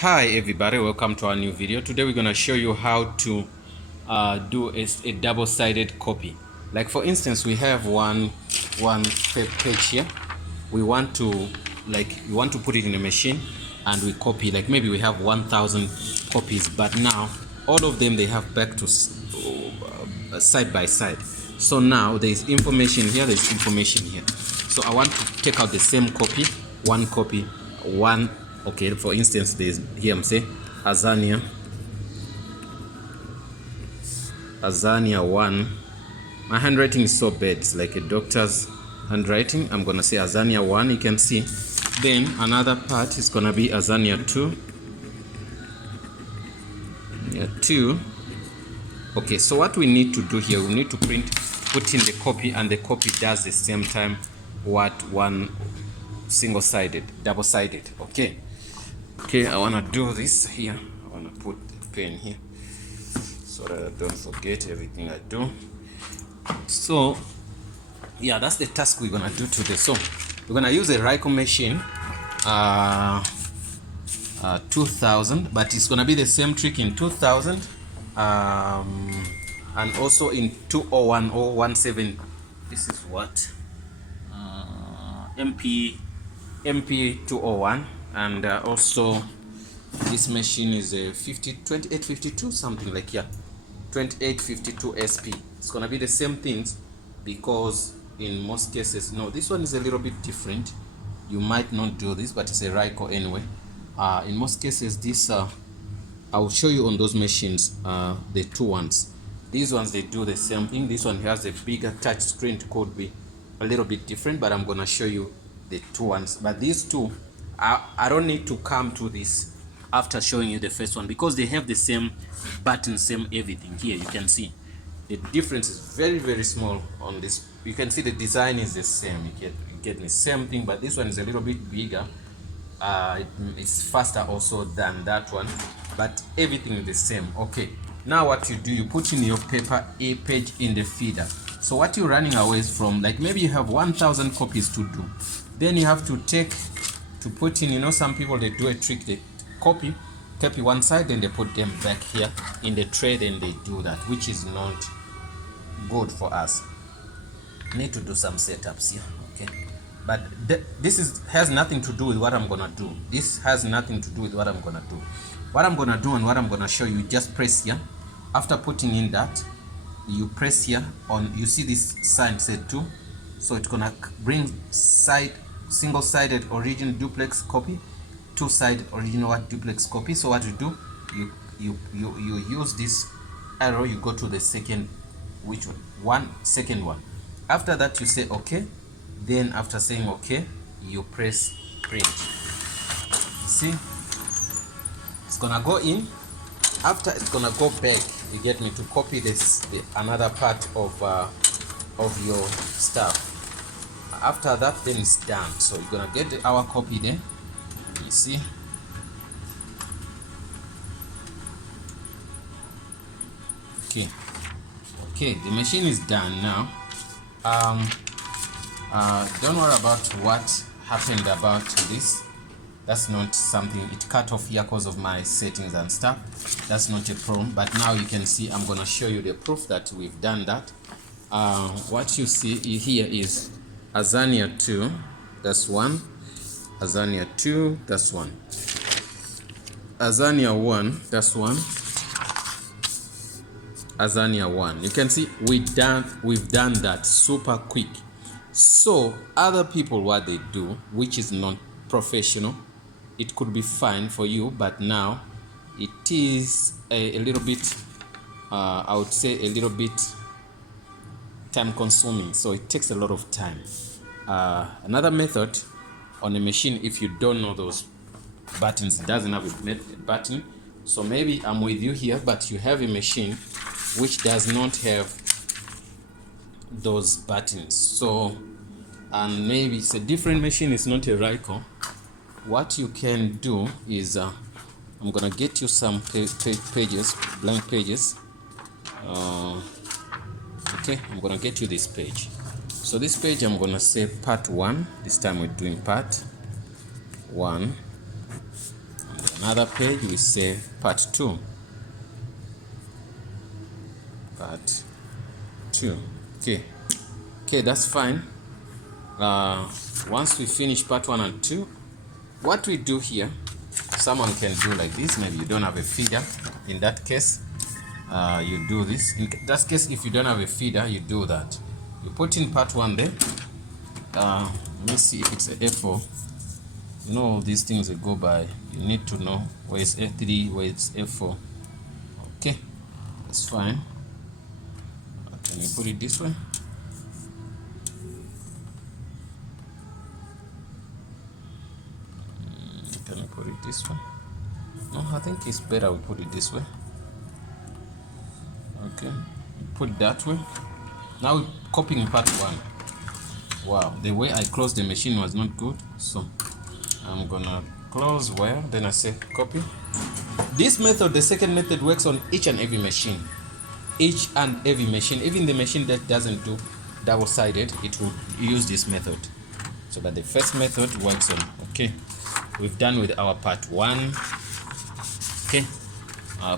Hi everybody, welcome to our new video. Today we're going to show you how to do a double-sided copy. Like for instance, we have one page here. We want to put it in a machine and we copy, like maybe we have 1000 copies, but now all of them, they have back to side by side. So now there's information here, there's information here. So I want to take out the same copy, one. Okay, for instance, there's here, I'm saying Azania 1. My handwriting is so bad, it's like a doctor's handwriting. I'm gonna say Azania 1, you can see. Then another part is gonna be Azania 2. Yeah, 2. Okay, so what we need to do here, we need to put in the copy, and the copy does the same time what one single-sided, double-sided. Okay, I want to do this here. I want to put the pen here so that I don't forget everything I do. So yeah, that's the task we're gonna do today. So we're gonna use a Ricoh machine 2000, but it's gonna be the same trick in 2000 and also in 201 or 17. This is what MP201, and also this machine is a 2852 something, like, yeah, 2852 SP. It's gonna be the same things, because in most cases, no, this one is a little bit different. You might not do this, but it's a Ricoh anyway. In most cases, this I'll show you on those machines, the two ones. These ones, they do the same thing. This one has a bigger touch screen. It could be a little bit different, but I'm gonna show you the two ones. But these two, I don't need to come to this after showing you the first one, because they have the same button, same everything. Here you can see the difference is very, very small on this. You can see the design is the same. You get the same thing, but this one is a little bit bigger. It's faster also than that one, but everything is the same. Okay, now what you do, you put in your paper A page in the feeder. So what you're running away from, like maybe you have 1000 copies to do, then you have to put in, you know, some people, they do a trick, they copy one side, then they put them back here in the tray, then they do that, which is not good for us. Need to do some setups here. Okay, but this has nothing to do with what I'm gonna do. This has nothing to do with what I'm gonna do. What I'm gonna do and what I'm gonna show you, just press here. After putting in that, you press here on, you see this sign said 2, so it's gonna bring single-sided original duplex copy, two-sided original duplex copy. So what you do, you use this arrow, you go to the second, which one, second one. After that, you say okay. Then after saying okay, you press print. See, it's gonna go in. After, it's gonna go back, you get me, to copy another part of your stuff. After that, then it's done. So you're gonna get our copy there. You see, okay, the machine is done now. Don't worry about what happened about this. That's not something, it cut off here because of my settings and stuff. That's not a problem. But now you can see, I'm gonna show you the proof that we've done that. What you see here is Azania 2, that's 1. Azania 2, that's 1. Azania 1, that's 1. Azania 1. You can see we've done that super quick. So other people, what they do, which is not professional, it could be fine for you, but now it is a little bit, I would say a little bit time consuming, so it takes a lot of time. Another method on a machine, if you don't know those buttons, it doesn't have a button. So maybe I'm with you here, but you have a machine which does not have those buttons. So, and maybe it's a different machine, it's not a Ricoh. What you can do is, I'm gonna get you some pages, blank pages. Okay, I'm gonna get you this page. So this page, I'm gonna say part 1. This time we're doing part 1. another page, we say part 2. Part 2. Okay, that's fine. Once we finish part 1 and 2, what we do here, someone can do like this. Maybe you don't have a feeder. In that case, you do this. In that case, if you don't have a feeder, you do that. You put in part 1 there. Let me see if it's a F4. You know, all these things that go by, you need to know where it's F3, where it's F4. Okay, that's fine. Can you put it this way? Can you put it this way? No, I think it's better we put it this way. Okay, put it that way. Now we're copying part 1. Wow, the way I closed the machine was not good, so I'm gonna close where, then I say copy. This method, the second method, works on each and every machine. Each and every machine, even the machine that doesn't do double-sided, it will use this method. So that the first method works on. Okay, we've done with our part 1. Okay,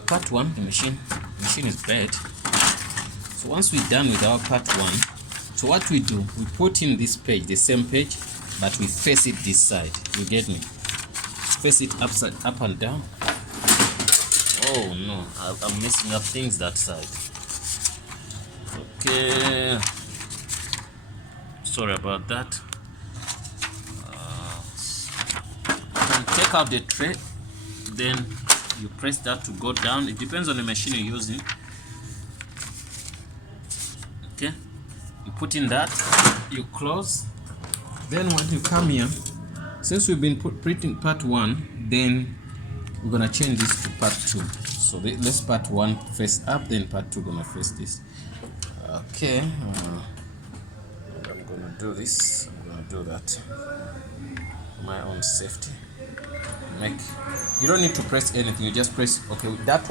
part 1, the machine is bad. So once we're done with our part 1, so what we do, we put in this page, the same page, but we face it this side. You get me? Face it up and down. Oh no, I'm messing up things that side. Okay, sorry about that. You take out the tray, then you press that to go down. It depends on the machine you're using. Okay, you put in that, you close. Then when you come here, since we've been printing part 1, then we're gonna change this to part 2. So let's part 1 face up, then part 2 gonna face this. Okay, I'm gonna do this. I'm gonna do that for my own safety. You don't need to press anything. You just press. Okay, that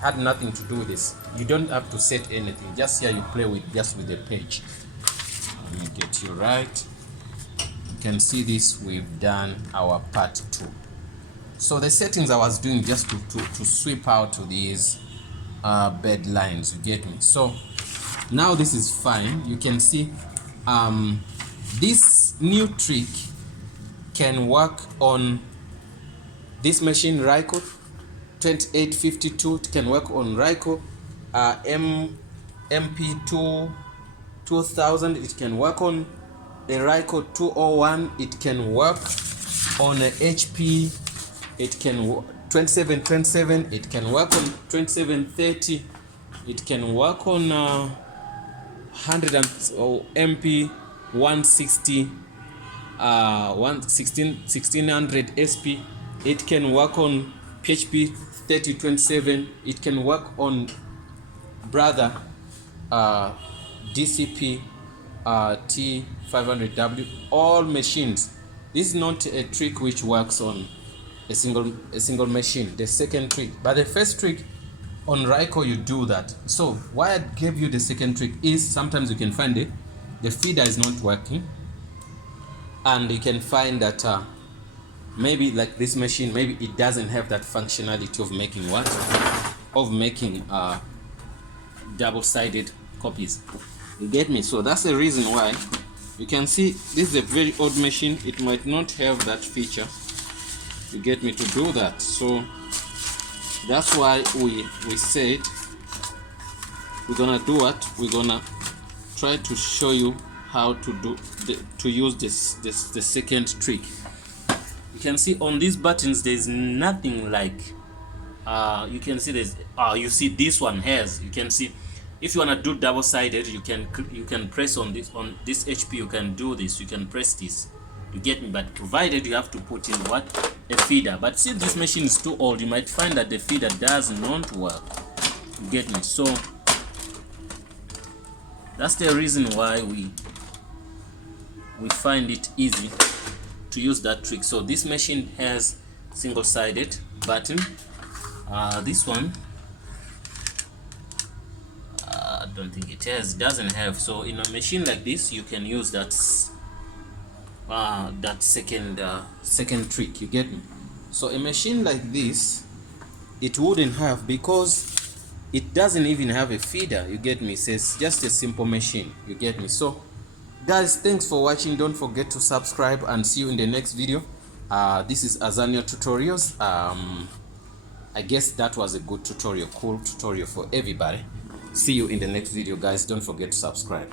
had nothing to do with this. You don't have to set anything. Just here you play with the page. Let me get you right. You can see this. We've done our part 2. So the settings I was doing just to sweep out these bed lines, you get me? So now this is fine. You can see this new trick can work on this machine, Ricoh 2852. It can work on Ricoh MP201. It can work on a Ricoh 201. It can work on a HP. It can 2727. It can work on 2730. It can work on MP160 1600 SP. It can work on PHP 3027. It can work on brother DCP T500W. All machines. This is not a trick which works on a single machine, the second trick. But the first trick on Ricoh, you do that. So why I gave you the second trick is sometimes you can find the feeder is not working, and you can find that maybe like this machine, maybe it doesn't have that functionality of making what? Of making double-sided copies. You get me? So that's the reason why you can see this is a very old machine. It might not have that feature. You get me, to do that. So that's why we said we're gonna do what? We're gonna try to show you how to use the second trick. You can see on these buttons there's nothing like you can see there's you see this one has, you can see if you want to do double-sided, you can press on this HP, you can do this, you can press this, you get me, but provided you have to put in what? A feeder. But since this machine is too old, you might find that the feeder does not work, you get me. So that's the reason why we find it easy to use that trick. So this machine has single-sided button. This one I don't think it doesn't have. So in a machine like this, you can use that second trick, you get me. So a machine like this, it wouldn't have, because it doesn't even have a feeder, you get me. So it's just a simple machine, you get me. So guys, thanks for watching. Don't forget to subscribe, and see you in the next video. This is Azanio Tutorials. I guess that was a good tutorial, cool tutorial for everybody. See you in the next video, guys. Don't forget to subscribe.